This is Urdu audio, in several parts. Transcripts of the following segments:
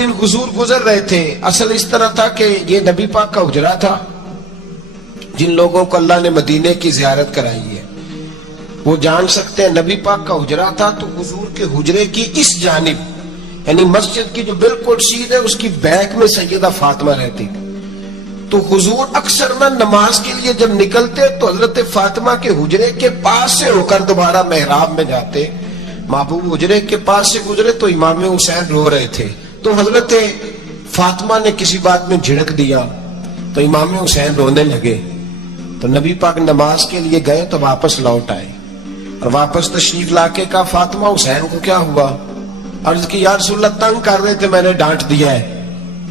دن حضور گزر رہے تھے. اصل اس طرح تھا کہ یہ نبی پاک کا حجرہ تھا. جن لوگوں کو اللہ نے مدینے کی زیارت کرائی ہے وہ جان سکتے ہیں نبی پاک کا حجرہ تھا. تو حضور کے حجرے کی اس جانب یعنی مسجد کی جو بالکل سیدھ ہے اس کی بیک میں سیدہ فاطمہ رہتی تھی. تو حضور اکثر نہ نماز کے لیے جب نکلتے تو حضرت فاطمہ کے حجرے کے پاس سے ہو کر دوبارہ محراب میں جاتے. محبوب حجرے کے پاس سے گزرے تو امام حسین رو رہے تھے. تو حضرت فاطمہ نے کسی بات میں جھڑک دیا تو امام حسین رونے لگے. تو نبی پاک نماز کے لیے گئے تو واپس لوٹ آئے اور واپس تشریف لا کے کہا فاطمہ حسین کو کیا ہوا؟ عرض کی یا رسول اللہ تنگ کر رہے تھے میں نے ڈانٹ دیا ہے.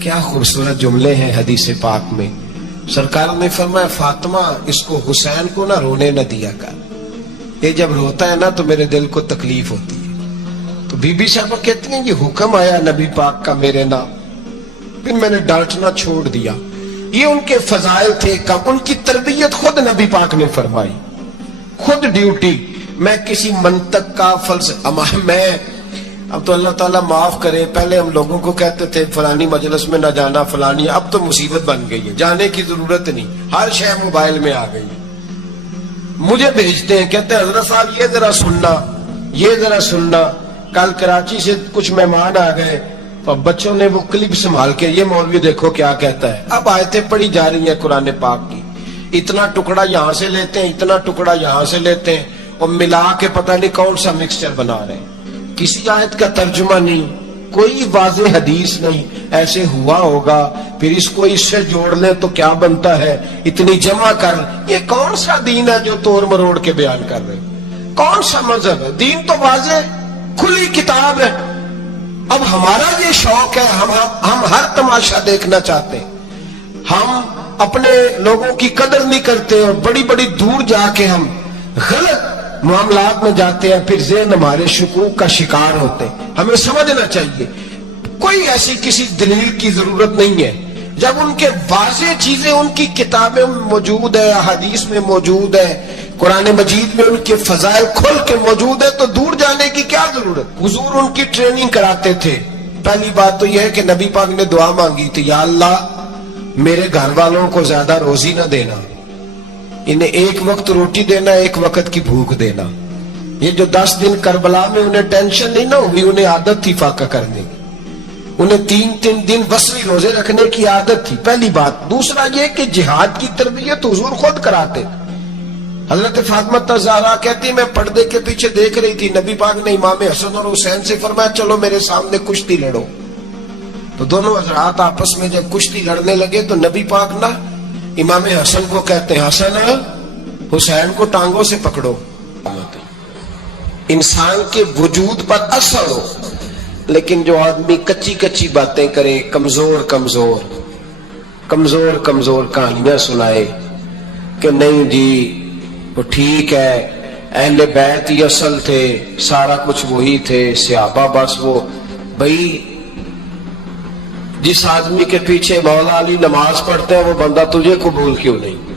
کیا خوبصورت جملے ہیں حدیث پاک میں. سرکار نے فرمایا فاطمہ اس کو حسین کو نہ رونے نہ دیا کر. یہ جب روتا ہے نا تو میرے دل کو تکلیف ہوتی ہے. تو بی بی صاحبہ کہتی ہیں یہ حکم آیا نبی پاک کا میرے نام پھر میں نے ڈانٹنا چھوڑ دیا. یہ ان کے فضائل تھے. ان کی تربیت خود نبی پاک نے فرمائی. خود ڈیوٹی. میں کسی منطق کا میں اب تو اللہ تعالیٰ معاف کرے پہلے ہم لوگوں کو کہتے تھے فلانی مجلس میں نہ جانا فلانی. اب تو مصیبت بن گئی ہے جانے کی ضرورت نہیں. ہر شے موبائل میں آ گئی. مجھے بھیجتے ہیں کہتے ہیں حضرت صاحب یہ ذرا سننا. کل کراچی سے کچھ مہمان آ گئے تو بچوں نے وہ کلپ سنبھال کے یہ مولوی دیکھو کیا کہتا ہے. اب آیتیں پڑھی جا رہی ہیں قرآن پاک کی. اتنا ٹکڑا یہاں سے لیتے ہیں اتنا ٹکڑا یہاں سے لیتے ہیں اور ملا کے پتہ نہیں کون سا مکسچر بنا رہے ہیں. کسی آیت کا ترجمہ نہیں کوئی واضح حدیث نہیں. ایسے ہوا ہوگا پھر اس کو اس سے جوڑ لیں تو کیا بنتا ہے اتنی جمع کر. یہ کون سا دین ہے جو توڑ مروڑ کے بیان کر رہے ہیں؟ کون سا مذہب ہے؟ دین تو واضح کھلی کتاب ہے. اب ہمارا یہ شوق ہے ہم ہر تماشا دیکھنا چاہتے ہیں. ہم اپنے لوگوں کی قدر نہیں کرتے اور بڑی بڑی دور جا کے ہم غلط معاملات میں جاتے ہیں. پھر ذہن ہمارے شکوک کا شکار ہوتے ہیں. ہمیں سمجھنا چاہیے کوئی ایسی کسی دلیل کی ضرورت نہیں ہے. جب ان کے واضح چیزیں ان کی کتابیں موجود ہے احادیث میں موجود ہے قرآن مجید میں ان کے فضائل کھل کے موجود ہے تو دور جانے کی کیا ضرورت. حضور ان کی ٹریننگ کراتے تھے. پہلی بات تو یہ ہے کہ نبی پاک نے دعا مانگی تھی یا اللہ میرے گھر والوں کو زیادہ روزی نہ دینا. انہیں ایک وقت روٹی دینا ایک وقت کی بھوک دینا. یہ جو 10 دن کربلا میں انہیں ٹینشن نہیں نہ ہوئی انہیں عادت تھی فاقہ کرنے کی. انہیں 3 دن وسوی روزے رکھنے کی عادت تھی. پہلی بات. دوسرا یہ کہ جہاد کی تربیت حضور خود کراتے. حضرت فاطمہ زہرا کہتی میں پردے کے پیچھے دیکھ رہی تھی نبی پاک نے امام حسن اور حسین سے فرمایا چلو میرے سامنے کشتی لڑو. تو دونوں حضرات آپس میں جب کشتی لڑنے لگے تو نبی پاک نا امام حسن کو کہتے ہیں حسن حسین کو ٹانگوں سے پکڑو. انسان کے وجود پر اثر ہو لیکن جو آدمی کچی باتیں کرے کمزور کہانیاں سنائے کہ نہیں جی وہ ٹھیک ہے اہل بیت ہی اصل تھے سارا کچھ وہی تھے صحابہ بس وہ. بھائی جس آدمی کے پیچھے مولا علی نماز پڑھتے ہیں وہ بندہ تجھے قبول کیوں نہیں؟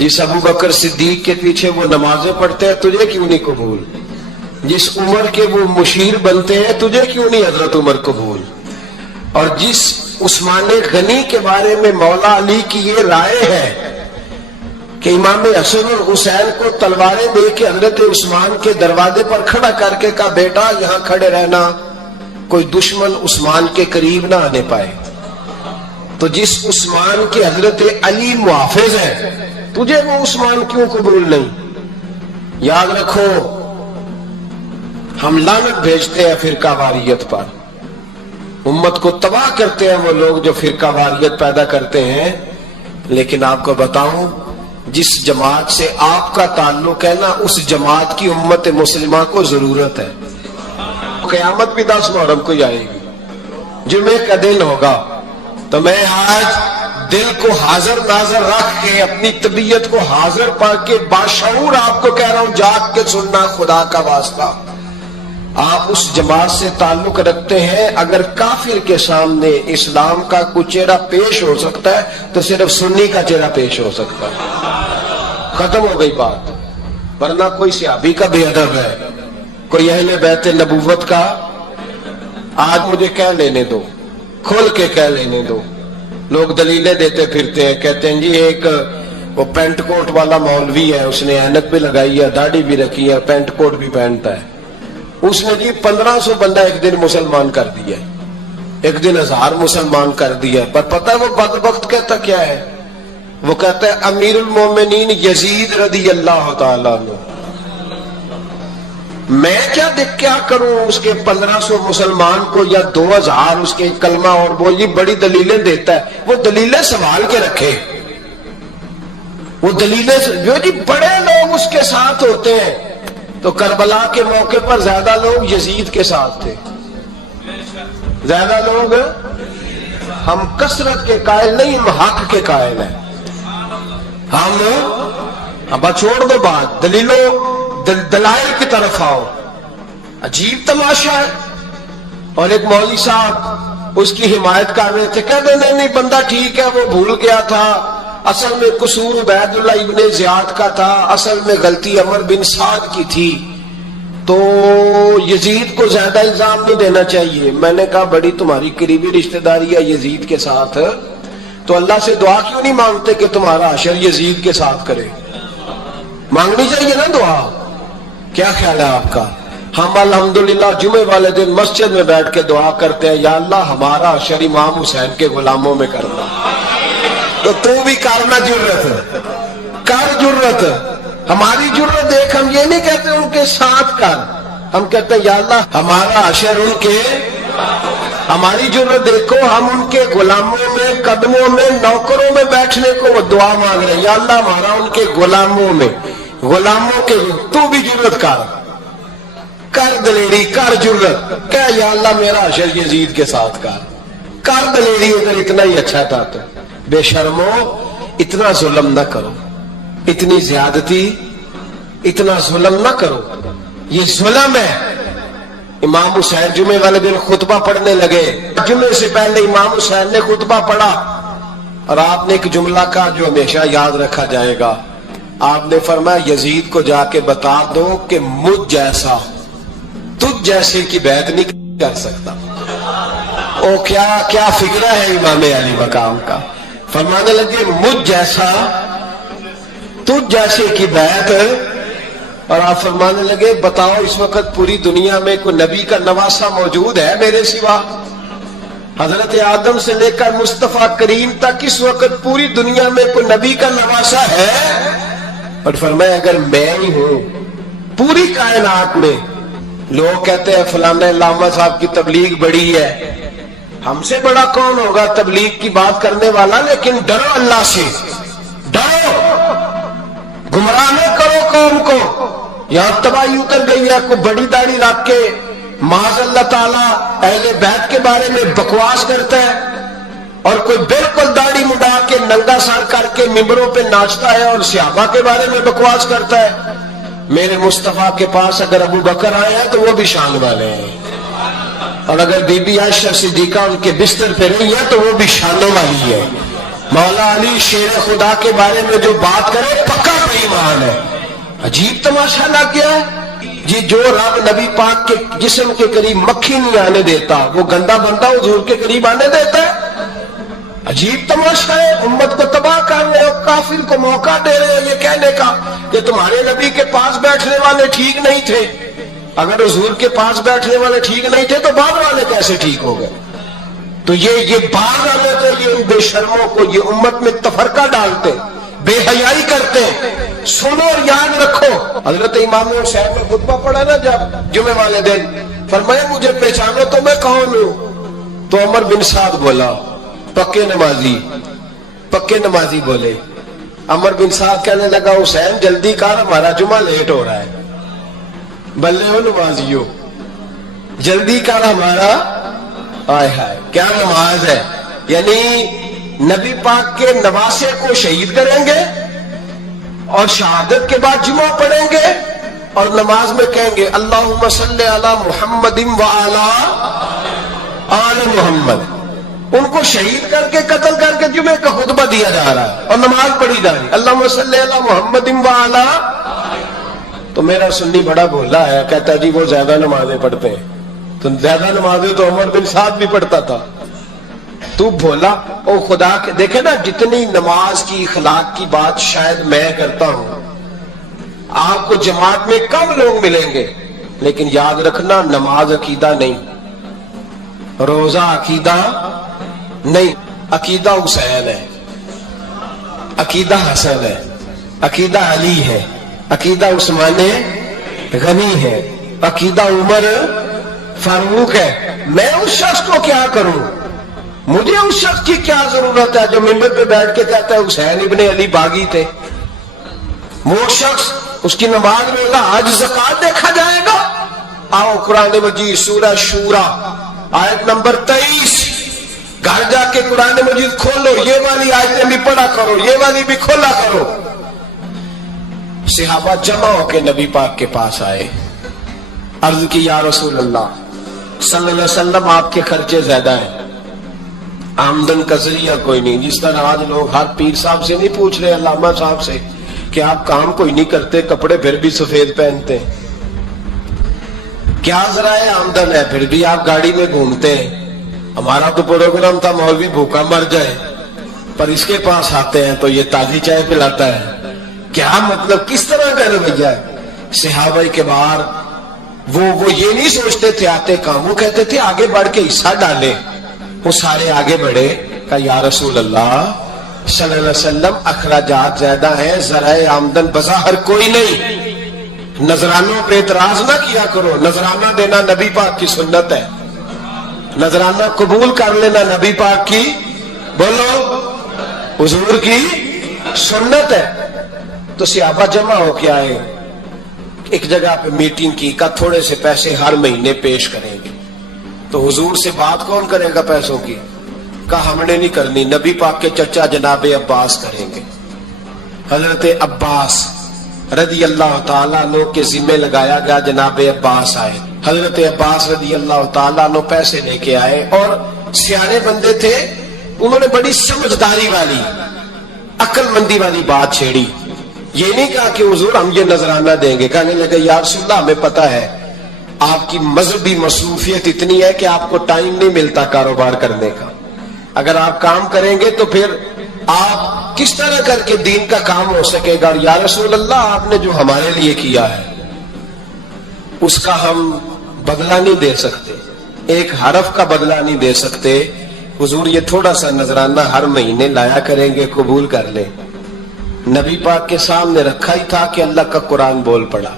جس ابو بکر صدیق کے پیچھے وہ نمازیں پڑھتے ہیں تجھے کیوں نہیں قبول؟ جس عمر کے وہ مشیر بنتے ہیں تجھے کیوں نہیں حضرت عمر قبول؟ اور جس عثمان غنی کے بارے میں مولا علی کی یہ رائے ہے کہ امام حسن اور حسین کو تلواریں دے کے حضرت عثمان کے دروازے پر کھڑا کر کے کہا بیٹا یہاں کھڑے رہنا کوئی دشمن عثمان کے قریب نہ آنے پائے. تو جس عثمان کے حضرت علی محافظ ہے تجھے وہ عثمان کیوں قبول نہیں؟ یاد رکھو ہم لعنت بھیجتے ہیں فرقہ واریت پر. امت کو تباہ کرتے ہیں وہ لوگ جو فرقہ واریت پیدا کرتے ہیں. لیکن آپ کو بتاؤں جس جماعت سے آپ کا تعلق ہے نا اس جماعت کی امت مسلمہ کو ضرورت ہے. قیامت بھی 10 محرم کو آئے گی جمعے کا دن ہوگا تو میں آج دل کو حاضر ناظر رکھ کے اپنی طبیعت کو حاضر پا کے باشعور آپ کو کہہ رہا ہوں جاگ کے سننا خدا کا واسطہ. آپ اس جماعت سے تعلق رکھتے ہیں اگر کافر کے سامنے اسلام کا کوئی چہرہ پیش ہو سکتا ہے تو صرف سنی کا چہرہ پیش ہو سکتا ہے. ختم ہو گئی بات. ورنہ کوئی صحابی کا بے ادب ہے کوئی اہل بیت نبوت کا آج مجھے کہہ لینے دو، کھول کے کہہ لینے دو۔ لوگ دلیلیں دیتے پھرتے ہیں، کہتے ہیں جی ایک وہ پینٹ کوٹ والا مولوی ہے، اس نے اینک بھی لگائی ہے، داڑھی بھی رکھی ہے، پینٹ کوٹ بھی پہنتا ہے، اس نے جی 1500 بندہ ایک دن مسلمان کر دیا ہے، ایک دن 1000 مسلمان کر دیا ہے۔ پر پتہ ہے وہ بدبخت کہتا کیا ہے؟ وہ کہتا ہے امیر المومنین یزید رضی اللہ تعالیٰ عنہ، میں کیا کروں اس کے 1500 مسلمان کو یا 2000 اس کے کلمہ اور وہ یہ بڑی دلیلیں دیتا ہے۔ وہ دلیلیں سنبھال کے رکھے، وہ دلیلیں جو جی بڑے لوگ اس کے ساتھ ہوتے ہیں۔ تو کربلا کے موقع پر زیادہ لوگ یزید کے ساتھ تھے، زیادہ لوگ، ہم کثرت کے قائل نہیں، ہم حق کے قائل ہیں۔ ہم اب چھوڑ دو بات، دلائل کی طرف آؤ۔ عجیب تماشا ہے۔ اور ایک مولوی صاحب اس کی حمایت کر رہے تھے، کہتے نہیں بندہ ٹھیک ہے، وہ بھول گیا تھا، اصل میں قصور عبید اللہ ابن زیاد کا تھا، اصل میں غلطی عمر بن سعد کی تھی، تو یزید کو زیادہ الزام نہیں دینا چاہیے۔ میں نے کہا بڑی تمہاری قریبی رشتہ داری ہے یزید کے ساتھ، تو اللہ سے دعا کیوں نہیں مانگتے کہ تمہارا حشر یزید کے ساتھ کرے؟ مانگنی چاہیے نا دعا۔ کیا خیال ہے آپ کا؟ ہم الحمدللہ جمعے والے دن مسجد میں بیٹھ کے دعا کرتے ہیں، یا اللہ ہمارا حشر امام حسین کے غلاموں میں کرنا۔ تو بھی کرنا جرت کر، جرت ہماری جرت دیکھ، ہم یہ نہیں کہتے ان کے ساتھ کر، ہم کہتے ہیں یا اللہ ہمارا حشر ان کے، ہماری جرت دیکھو، ہم ان کے غلاموں میں، قدموں میں، نوکروں میں بیٹھنے کو وہ دعا مانگ رہے ہیں، یا اللہ ہمارا ان کے غلاموں میں، غلاموں کے، تو بھی جرت کر دلیری، کر جرت، کہ یا اللہ میرا حشر یزید کے ساتھ کر دلیری، اگر اتنا ہی اچھا تھا تو۔ بے شرمو، اتنا ظلم نہ کرو، اتنی زیادتی، اتنا ظلم نہ کرو، یہ ظلم ہے۔ امام حسین جمعے والے دن خطبہ پڑھنے لگے، جمعے سے پہلے امام حسین نے خطبہ پڑھا اور آپ نے ایک جملہ کہا جو ہمیشہ یاد رکھا جائے گا۔ آپ نے فرمایا یزید کو جا کے بتا دو کہ مجھ جیسا تجھ جیسے کی بیعت نہیں کر سکتا۔ او کیا فکرہ ہے امام علی مقام کا۔ فرمانے لگے مجھ جیسا تجھ جیسے کی بیعت، اور آپ فرمانے لگے بتاؤ اس وقت پوری دنیا میں کوئی نبی کا نواسا موجود ہے میرے سوا؟ حضرت آدم سے لے کر مصطفیٰ کریم تک اس وقت پوری دنیا میں کوئی نبی کا نواسا ہے؟ اور فرمایا اگر میں ہی ہوں پوری کائنات میں، لوگ کہتے ہیں فلانا علامہ صاحب کی تبلیغ بڑی ہے، ہم سے بڑا کون ہوگا تبلیغ کی بات کرنے والا؟ لیکن ڈرو اللہ سے، ڈرو، گمراہ نہ کرو قوم کو۔ یہاں تباہی اتر گئی ہے، کوئی بڑی داڑھی رکھ کے معاذ اللہ تعالیٰ اہل بیت کے بارے میں بکواس کرتا ہے، اور کوئی بالکل داڑھی مڈا کے ننگا سر کر کے ممبروں پہ ناچتا ہے اور صحابہ کے بارے میں بکواس کرتا ہے۔ میرے مصطفیٰ کے پاس اگر ابو بکر آئے ہیں تو وہ بھی شان والے ہیں، اور اگر بی بی عائشہ صدیقہ ان کے بستر پہ رہی ہے تو وہ بھی شانوں والی ہے۔ مولا علی شیر خدا کے بارے میں جو بات کرے پکا بے ایمان ہے۔ عجیب تماشا لگ گیا ہے جی، جو رب نبی پاک کے جسم کے قریب مکھی نہیں آنے دیتا، وہ گندا بندہ حضور کے قریب آنے دیتا ہے؟ عجیب تماشا ہے۔ امت کو تباہ کر رہے ہو، کافر کو موقع دے رہے ہو یہ کہنے کا کہ تمہارے نبی کے پاس بیٹھنے والے ٹھیک نہیں تھے۔ اگر حضور کے پاس بیٹھنے والے ٹھیک نہیں تھے تو بعد والے کیسے ٹھیک ہو گئے؟ تو یہ بعد والے تو یہ بے شرموں کو یہ امت میں تفرقہ ڈالتے، بے حیائی کرتے۔ سنو اور یاد رکھو، حضرت امام حسین نے خطبہ پڑھا نا جب جمعے والے دن، فرمایا مجھے پہچانو تو میں کون ہوں؟ تو عمر بن سعد بولا، پکے نمازی بولے۔ عمر بن سعد کہنے لگا حسین جلدی کر، ہمارا جمعہ لیٹ ہو رہا ہے۔ بلے ہو نمازیو، جلدی کر ہمارا، آئے ہائے کیا نماز ہے! یعنی نبی پاک کے نواسے کو شہید کریں گے اور شہادت کے بعد جمعہ پڑھیں گے اور نماز میں کہیں گے اللہم صلی علی محمد وعلی آل محمد۔ ان کو شہید کر کے قتل کر کے جمعے کا خطبہ دیا جا رہا ہے اور نماز پڑھی جا رہی ہے اللہم صلی علی محمد وعلی۔ تو میرا سنی بڑا بھولا ہے، کہتا جی وہ زیادہ نمازیں پڑھتے ہیں، تو زیادہ نمازیں تو عمر بن سعد بھی پڑھتا تھا. تو بھولا او خدا کے دیکھے نا جتنی نماز کی اخلاق کی بات شاید میں کرتا ہوں, آپ کو جماعت میں کم لوگ ملیں گے, لیکن یاد رکھنا نماز عقیدہ نہیں, روزہ عقیدہ نہیں. عقیدہ حسین ہے, عقیدہ حسن ہے, عقیدہ علی ہے, عقیدہ عثمان غنی ہے, عقیدہ عمر فاروق ہے. میں اس شخص کو کیا کروں, مجھے اس شخص کی کیا ضرورت ہے جو ممبر پہ بیٹھ کے کہتا ہے حسین ابن علی باغی تھے. وہ شخص اس کی نماز میں ہوگا آج زکات دیکھا جائے گا. آؤ قرآن مجید سورہ شورا آیت نمبر 23, گھر جا کے قرآن مجید کھولو, یہ والی آیتیں بھی پڑھا کرو, یہ والی بھی کھولا کرو. صحابہ جمع ہو کے نبی پاک کے پاس آئے, عرض کی یا رسول اللہ صلی اللہ علیہ وسلم آپ کے خرچے زیادہ ہیں, آمدن کا ذریعہ کوئی نہیں. جس طرح آج لوگ ہر پیر صاحب سے نہیں پوچھ رہے, علامہ صاحب سے, کہ آپ کام کوئی نہیں کرتے, کپڑے پھر بھی سفید پہنتے, کیا ذرائع آمدن ہے, پھر بھی آپ گاڑی میں گھومتے ہیں. ہمارا تو پروگرام تھا مولوی بھوکا مر جائے, پر اس کے پاس آتے ہیں تو یہ تازی چائے پلاتا ہے. کیا مطلب, کس طرح کا رویہ ہے. صحابہ کے باہر وہ یہ نہیں سوچتے تھے آتے کام, وہ کہتے تھے آگے بڑھ کے حصہ ڈالے. وہ سارے آگے بڑھے, کہا یا رسول اللہ صلی اللہ علیہ وسلم اخراجات زیادہ ہیں, ذرائع آمدن بظاہر کوئی نہیں. نذرانوں پہ اعتراض نہ کیا کرو, نذرانہ دینا نبی پاک کی سنت ہے, نذرانہ قبول کر لینا نبی پاک کی, بولو, حضور کی سنت ہے. تو صحابہ جمع ہو کے آئے, ایک جگہ پہ میٹنگ کی, کا تھوڑے سے پیسے ہر مہینے پیش کریں گے. تو حضور سے بات کون کرے گا پیسوں کی, کہا ہم نے نہیں کرنی, نبی پاک کے چچا جناب عباس کریں گے. حضرت عباس رضی اللہ تعالیٰ عنہ کے ذمہ لگایا گیا, جناب عباس آئے. حضرت عباس رضی اللہ تعالیٰ عنہ پیسے لے کے آئے, اور سیانے بندے تھے, انہوں نے بڑی سمجھداری والی عقل مندی والی بات چھیڑی. یہ نہیں کہا کہ حضور ہم یہ نذرانہ دیں گے, کہنے لگے یا رسول اللہ ہمیں پتہ ہے آپ کی مذہبی مصروفیت اتنی ہے کہ آپ کو ٹائم نہیں ملتا کاروبار کرنے کا. اگر آپ کام کریں گے تو پھر آپ کس طرح کر کے دین کا کام ہو سکے گا. یا رسول اللہ آپ نے جو ہمارے لیے کیا ہے اس کا ہم بدلہ نہیں دے سکتے, ایک حرف کا بدلہ نہیں دے سکتے. حضور یہ تھوڑا سا نذرانہ ہر مہینے لایا کریں گے, قبول کر لیں. نبی پاک کے سامنے رکھا ہی تھا کہ اللہ کا قرآن بول پڑا,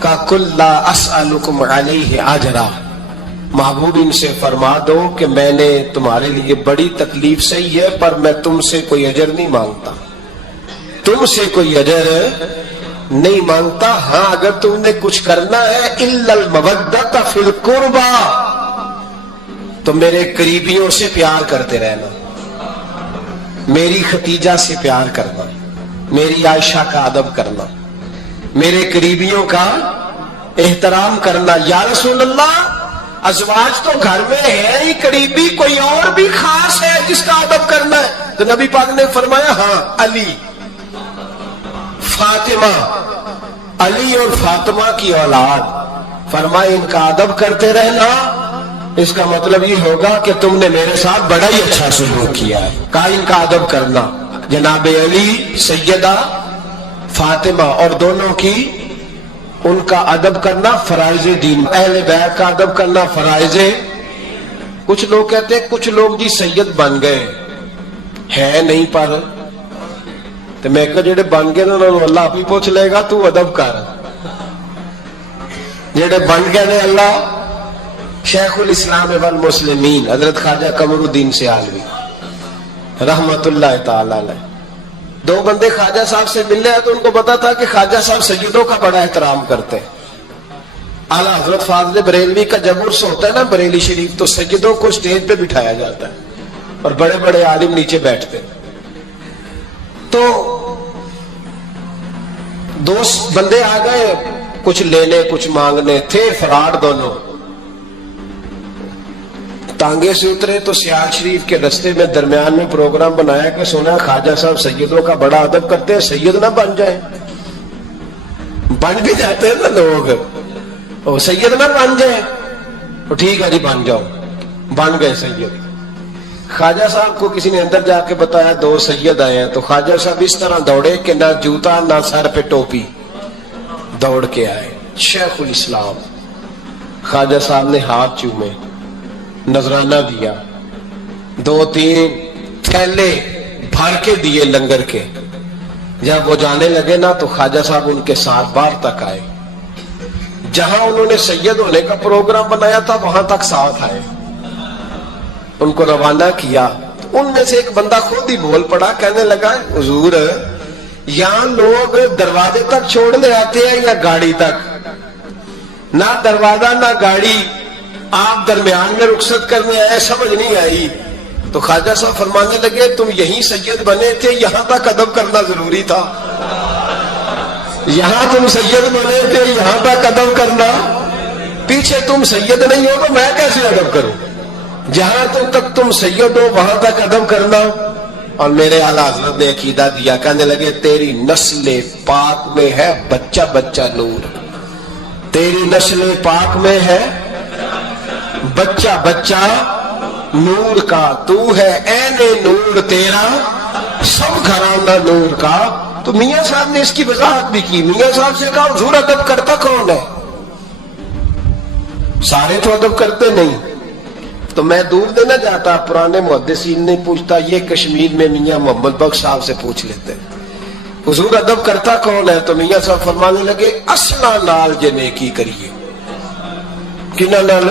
کا کل لا اسألکم علیہ اجرا, محبوب ان سے فرما دو کہ میں نے تمہارے لیے بڑی تکلیف سہی ہے, پر میں تم سے کوئی اجر نہیں مانگتا, تم سے کوئی اجر نہیں مانگتا. ہاں اگر تم نے کچھ کرنا ہے الا المودۃ فی القربى, تو میرے قریبیوں سے پیار کرتے رہنا, میری ختیجہ سے پیار کرنا, میری عائشہ کا ادب کرنا, میرے قریبیوں کا احترام کرنا. یا رسول اللہ ازواج تو گھر میں ہے ہی قریبی, کوئی اور بھی خاص ہے جس کا ادب کرنا ہے؟ تو نبی پاک نے فرمایا ہاں علی, فاطمہ, علی اور فاطمہ کی اولاد. فرمایا ان کا ادب کرتے رہنا, اس کا مطلب یہ ہوگا کہ تم نے میرے ساتھ بڑا ہی اچھا سلوک کیا ہے. کہا ان کا ادب کرنا, جناب علی, سیدہ فاطمہ, اور دونوں کی ان کا ادب کرنا فرائض دین, اہل بیت کا ادب کرنا فرائض. کچھ لوگ کہتے ہیں کچھ لوگ جی سید بن گئے ہے نہیں, پر تو میں کہ جڑے بن گئے انہوں نے اللہ آپ ہی پوچھ لے گا, تو ادب کر. جڑے بن گئے نے اللہ, شیخ الاسلام والمسلمین حضرت خواجہ قمر الدین سیالوی رحمت اللہ تعالی علیہ, دو بندے خواجہ صاحب سے ملنے آئے تو ان کو پتا تھا کہ خواجہ صاحب سیدوں کا بڑا احترام کرتے ہیں. اعلیٰ حضرت فاضل بریلوی کا جب عرس ہوتا ہے نا بریلی شریف, تو سیدوں کو سٹیج پہ بٹھایا جاتا ہے اور بڑے بڑے عالم نیچے بیٹھتے. تو دو بندے آ گئے, کچھ لینے کچھ مانگنے تھے, فراڈ دونوں. تانگے سے اترے تو سیال شریف کے رستے میں درمیان میں پروگرام بنایا کہ سونا خواجہ صاحب سیدوں کا بڑا ادب کرتے ہیں, سید نہ بن جائیں. بن بھی جاتے ہیں نا لوگ, وہ سید نہ بن جائیں. تو ٹھیک ہے جی بن جاؤ، بن گئے سید۔ خواجہ صاحب کو کسی نے اندر جا کے بتایا 2 سید آئے ہیں، تو خواجہ صاحب اس طرح دوڑے کہ نہ جوتا نہ سر پہ ٹوپی، دوڑ کے آئے۔ شیخ الاسلام خواجہ صاحب نے ہاتھ چومے، نذرانہ دیا، 2-3 تھیلے بھر کے دیے لنگر کے۔ جب وہ جانے لگے نا تو خواجہ صاحب ان کے ساتھ باہر تک آئے، جہاں انہوں نے سید ہونے کا پروگرام بنایا تھا وہاں تک ساتھ آئے، ان کو روانہ کیا۔ ان میں سے ایک بندہ خود ہی بول پڑا، کہنے لگا حضور یہاں لوگ دروازے تک چھوڑنے آتے ہیں یا گاڑی تک؟ نہ دروازہ نہ گاڑی، آپ درمیان میں رخصت کرنے آئے، سمجھ نہیں آئی۔ تو خواجہ صاحب فرمانے لگے تم یہیں سید بنے تھے، یہاں تک ادب کرنا ضروری تھا، یہاں تم سید بنے تھے یہاں تک ادب کرنا، پیچھے تم سید نہیں ہو تو میں کیسے ادب کروں؟ جہاں تم سید ہو وہاں تک ادب کرنا۔ اور میرے اعلیٰ حضرت نے عقیدہ دیا، کہنے لگے تیری نسل پاک میں ہے بچہ بچہ نور، تیری نسل پاک میں ہے بچہ بچہ نور کا، تو ہے عین نور تیرا سب گھرانہ نور کا۔ تو میاں صاحب نے اس کی وضاحت بھی کی، میاں صاحب سے کہا حضور ادب کرتا کون ہے؟ سارے تو ادب کرتے نہیں۔ تو میں دور دینا جاتا، پرانے محدثین نہیں پوچھتا، یہ کشمیر میں میاں محمد بخش صاحب سے پوچھ لیتے حضور ادب کرتا کون ہے؟ تو میاں صاحب فرمانے لگے اصلا نال جے نیکی کریے، کنہ نال؟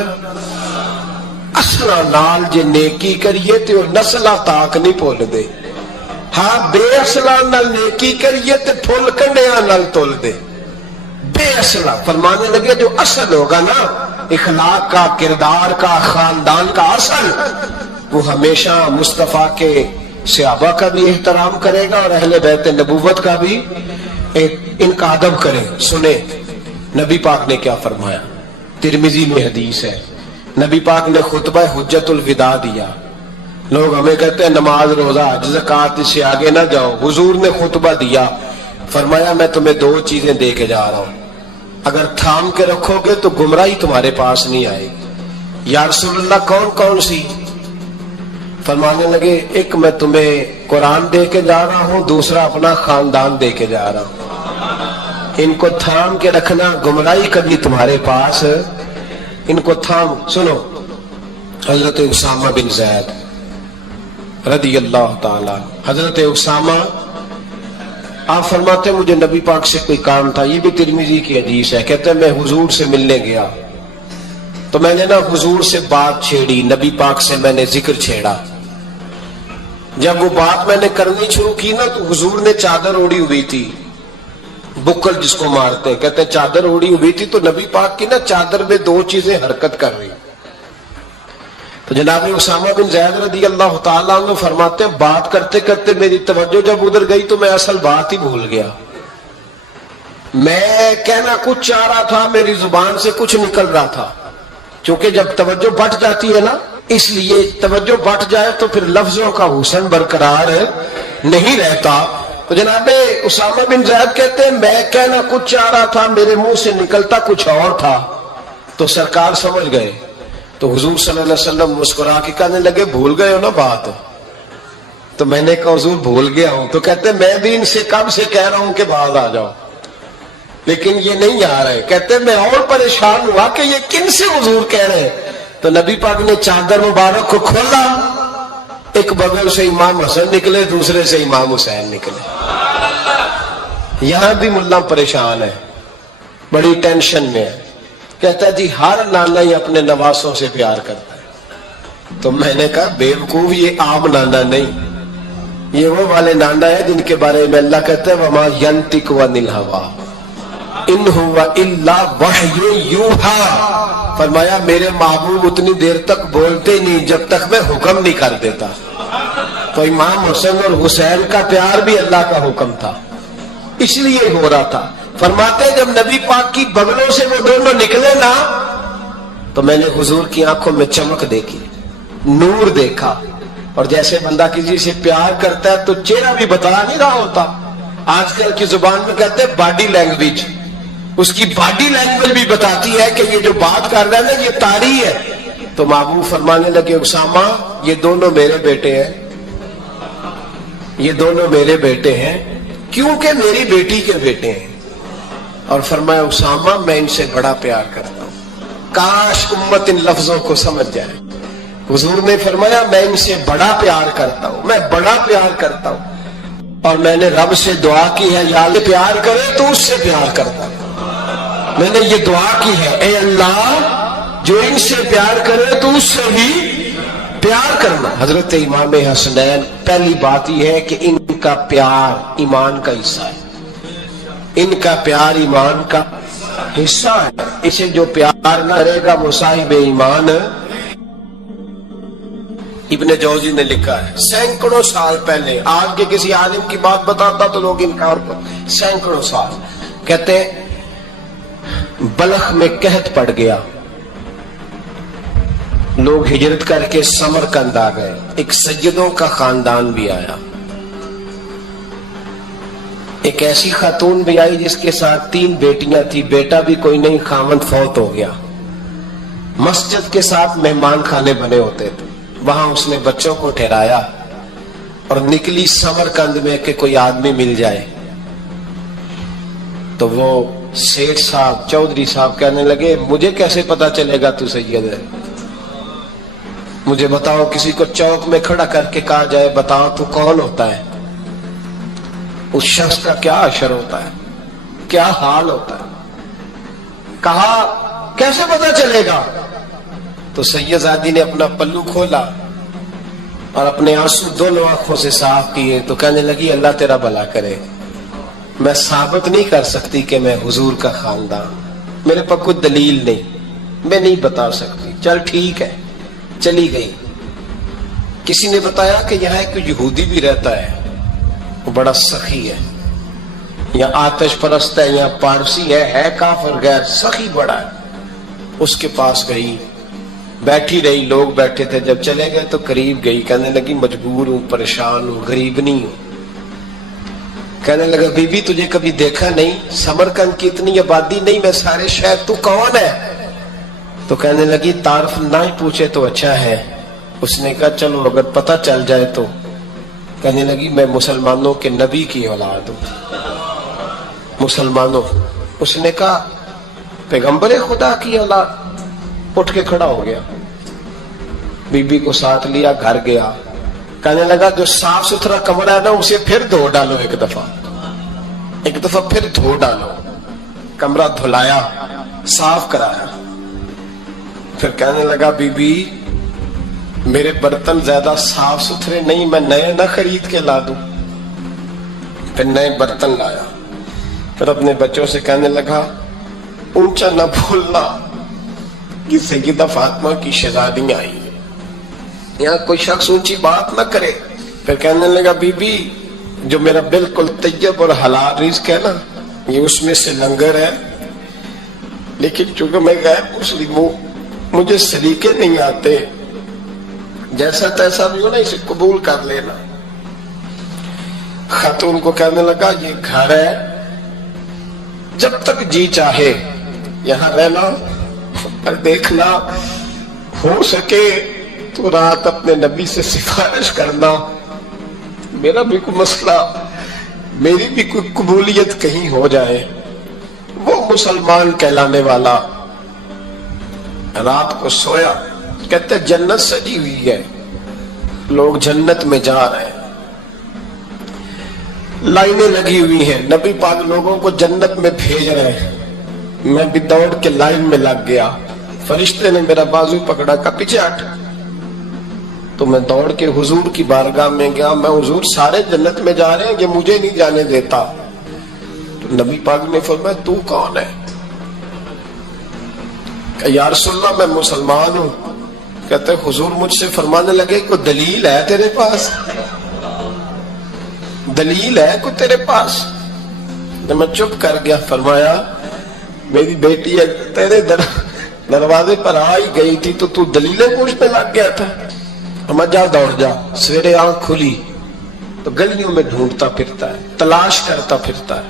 اصلا نال جے نیکی کریے تو نسلہ تاک نہیں پھول دے، ہاں بے اصلا نال نیکی کریے تو پھول کنڈیاں نال تول دے۔ بے اصلا فرمانے لگے جو اصل ہوگا نا اخلاق کا، کردار کا، خاندان کا اصل، وہ ہمیشہ مصطفیٰ کے صحابہ کا بھی احترام کرے گا اور اہل بیت نبوت کا بھی ان کا ادب کرے۔ سنیں نبی پاک نے کیا فرمایا، ترمذی میں حدیث ہے، نبی پاک نے خطبہ حجت الوداع دیا۔ لوگ ہمیں کہتے ہیں نماز روزہ حج زکوٰۃ سے آگے نہ جاؤ، حضور نے خطبہ دیا، فرمایا میں تمہیں 2 چیزیں دے کے جا رہا ہوں، اگر تھام کے رکھو گے تو گمراہی تمہارے پاس نہیں آئے گی۔ یا رسول اللہ کون کون سی؟ فرمانے لگے ایک میں تمہیں قرآن دے کے جا رہا ہوں، دوسرا اپنا خاندان دے کے جا رہا ہوں، ان کو تھام کے رکھنا، گمراہی کبھی تمہارے پاس، ان کو تھام۔ سنو حضرت اسامہ بن زید رضی اللہ تعالیٰ، حضرت اسامہ آپ فرماتے ہیں مجھے نبی پاک سے کوئی کام تھا، یہ بھی ترمذی کی حدیث ہے، کہتے ہیں میں حضور سے ملنے گیا تو میں نے نا حضور سے بات چھیڑی، نبی پاک سے میں نے ذکر چھیڑا۔ جب وہ بات میں نے کرنی شروع کی نا تو حضور نے چادر اوڑی ہوئی تھی، بکل جس کو مارتے ہیں، کہتے ہیں چادر اوڑی ہوئی تھی، تو نبی پاک کی نا چادر میں 2 چیزیں حرکت کر رہی۔ تو جناب اسامہ بن زید رضی اللہ تعالیٰ عنہ فرماتے ہیں بات کرتے کرتے میری توجہ جب ادھر گئی تو میں اصل بات ہی بھول گیا، میں کہنا کچھ چاہ رہا تھا، میری زبان سے کچھ نکل رہا تھا، چونکہ جب توجہ بٹ جاتی ہے نا، اس لیے توجہ بٹ جائے تو پھر لفظوں کا حسن برقرار نہیں رہتا۔ تو جناب اسامہ بن زید کہتے ہیں میں کہنا کچھ چاہ رہا تھا، میرے منہ سے نکلتا کچھ اور تھا، تو سرکار سمجھ گئے۔ تو حضور صلی اللہ علیہ وسلم مسکرا کے کہنے لگے بھول گئے ہو نا بات؟ تو میں نے کہا حضور بھول گیا ہوں۔ تو کہتے ہیں میں بھی ان سے کب سے کہہ رہا ہوں کہ بعد آ جاؤ، لیکن یہ نہیں آ رہے۔ کہتے ہیں میں اور پریشان ہوا کہ یہ کن سے حضور کہہ رہے ہیں۔ تو نبی پاک نے چادر مبارک کو کھولا، ایک بغل سے امام حسن نکلے، دوسرے سے امام حسین نکلے۔ یہاں بھی ملا پریشان ہے، بڑی ٹینشن میں ہے، کہتا ہے جی ہر نانا ہی اپنے نواسوں سے پیار کرتا ہے۔ تو میں نے کہا بیوقوف، یہ عام نانا نہیں، یہ وہ والے نانا ہے جن کے بارے میں اللہ کہتا ہے وما ینطق عن الہویٰ ان ہوا الا وحی یوحیٰ، فرمایا میرے محبوب اتنی دیر تک بولتے نہیں جب تک میں حکم نہیں کر دیتا۔ تو امام حسن اور حسین کا پیار بھی اللہ کا حکم تھا، اس لیے ہو رہا تھا۔ فرماتے جب نبی پاک کی بغلوں سے وہ دونوں نکلے نا تو میں نے حضور کی آنکھوں میں چمک دیکھی، نور دیکھا، اور جیسے بندہ کسی سے پیار کرتا ہے تو چہرہ بھی بتا نہیں رہا ہوتا، آج کل کی زبان میں کہتے ہیں باڈی لینگویج، اس کی باڈی لینگویج بھی بتاتی ہے کہ یہ جو بات کر رہا ہے نا یہ طاری ہے. تو محبوب فرمانے لگے اسامہ یہ دونوں میرے بیٹے ہیں, یہ دونوں میرے بیٹے ہیں کیونکہ میری بیٹی کے بیٹے ہیں. اور فرمایا اسامہ میں ان سے بڑا پیار کرتا ہوں. کاش امت ان لفظوں کو سمجھ جائے. حضور نے فرمایا میں ان سے بڑا پیار کرتا ہوں, میں بڑا پیار کرتا ہوں. اور میں نے رب سے دعا کی ہے یا اللہ پیار کرے تو اس سے پیار کرتا ہوں. میں نے یہ دعا کی ہے اے اللہ جو ان سے پیار کرے تو اس سے بھی پیار کرنا. حضرت امام حسنین پہلی بات یہ ہے کہ ان کا پیار ایمان کا حصہ ہے. ان کا پیار ایمان کا حصہ ہے. اسے جو پیار نہ کرے گا وہ صاحب ایمان. ابن جوزی نے لکھا ہے سینکڑوں سال پہلے, آج کے کسی عالم کی بات بتاتا تو لوگ انکار کرتے. سینکڑوں سال کہتے ہیں بلخ میں قحط پڑ گیا, لوگ ہجرت کر کے سمرقند آ گئے. ایک سیدوں کا خاندان بھی آیا, ایک ایسی خاتون بھی آئی جس کے ساتھ 3 بیٹیاں تھی, بیٹا بھی کوئی نہیں, خاوند فوت ہو گیا. مسجد کے ساتھ مہمان خانے بنے ہوتے تھے, وہاں اس نے بچوں کو ٹھہرایا اور نکلی سمرقند میں کہ کوئی آدمی مل جائے. تو وہ سیٹھ صاحب چودھری صاحب کہنے لگے مجھے کیسے پتا چلے گا تو سید ہے, مجھے بتاؤ. کسی کو چوک میں کھڑا کر کے کہا جائے بتاؤ تو کون ہوتا ہے, اس شخص کا کیا اشر ہوتا ہے, کیا حال ہوتا ہے. کہا کیسے پتا چلے گا. تو سید زادی نے اپنا پلو کھولا اور اپنے آنسو دونوں آنکھوں سے صاف کیے. تو کہنے لگی اللہ تیرا بھلا کرے, میں ثابت نہیں کر سکتی کہ میں حضور کا خاندان, میرے پاس کوئی دلیل نہیں, میں نہیں بتا سکتی. چل ٹھیک ہے, چلی گئی. کسی نے بتایا کہ یہاں ایک یہودی بھی رہتا ہے, وہ بڑا سخی ہے, یا آتش پرست ہے, یا پارسی ہے کافر غیر, سخی بڑا ہے. اس کے پاس گئی, بیٹھی رہی, لوگ بیٹھے تھے. جب چلے گئے تو قریب گئی, کہنے لگی مجبور ہوں, پریشان ہوں, غریب نہیں ہوں. کہنے لگا بی بی تجھے کبھی دیکھا نہیں, سمرقند کی اتنی آبادی نہیں, میں سارے شہر, تو کون ہے. تو کہنے لگی تعارف نہ ہی پوچھے تو اچھا ہے. اس نے کہا چلو اگر پتہ چل جائے تو. کہنے لگی میں مسلمانوں کے نبی کی اولاد ہوں. مسلمانوں. اس نے کہا پیغمبر خدا کی اولاد. اٹھ کے کھڑا ہو گیا, بی بی کو ساتھ لیا, گھر گیا. کہنے لگا جو صاف ستھرا کمرہ ہے نا اسے پھر دھو ڈالو, ایک دفعہ پھر دھو ڈالو. کمرہ دھلایا, صاف کرایا. پھر کہنے لگا بی بی میرے برتن زیادہ صاف ستھرے نہیں, میں نئے نہ خرید کے لا دوں. پھر نئے برتن لایا. پھر اپنے بچوں سے کہنے لگا اونچا نہ بھولنا کہ سیدہ فاطمہ کی شہزادیاں آئی, یہاں کوئی شخص اونچی بات نہ کرے. پھر کہنے لگا بی بی جو میرا بالکل طیب اور حلال رزق ہے نا یہ اس میں سے لنگر ہے, لیکن چونکہ میں غیر مسلم ہوں مجھے سلیقے نہیں آتے, جیسا تیسا بھی ہو نا اسے قبول کر لینا. خاتون کو کہنے لگا یہ گھر ہے, جب تک جی چاہے یہاں رہنا, پر دیکھنا ہو سکے تو رات اپنے نبی سے سفارش کرنا, میرا بھی کوئی مسئلہ, میری بھی کوئی قبولیت کہیں ہو جائے. وہ مسلمان کہلانے والا رات کو سویا, کہتے جنت سجی ہوئی ہے, لوگ جنت میں جا رہے ہیں, لائنیں لگی ہوئی ہیں, نبی پاک لوگوں کو جنت میں بھیج رہے ہیں. میں بھی دوڑ کے لائن میں لگ گیا, فرشتے نے میرا بازو پکڑا, کا پیچھے ہٹ. تو میں دوڑ کے حضور کی بارگاہ میں گیا, میں حضور سارے جنت میں جا رہے ہیں, یہ مجھے نہیں جانے دیتا. تو نبی پاک نے فرمایا تو کون ہے؟ کہ یا رسول اللہ میں مسلمان ہوں. کہتے حضور مجھ سے فرمانے لگے کوئی دلیل ہے تیرے پاس, دلیل ہے کوئی تیرے پاس؟ میں چپ کر گیا. فرمایا میری بیٹی ہے تیرے دروازے پر آئی گئی تھی تو دلیلیں پوچھنے لگ گیا تھا. ہم جا دوڑ جا. سویرے آنکھ کھلی تو گلیوں میں ڈھونڈتا پھرتا ہے, تلاش کرتا پھرتا ہے.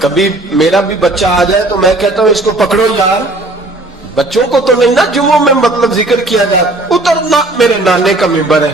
کبھی میرا بھی بچہ آ جائے تو میں کہتا ہوں اس کو پکڑو یار، بچوں کو تو نہیں نا جمعوں میں مطلب ذکر کیا جائے، اترنا میرے نانے کا ممبر ہے،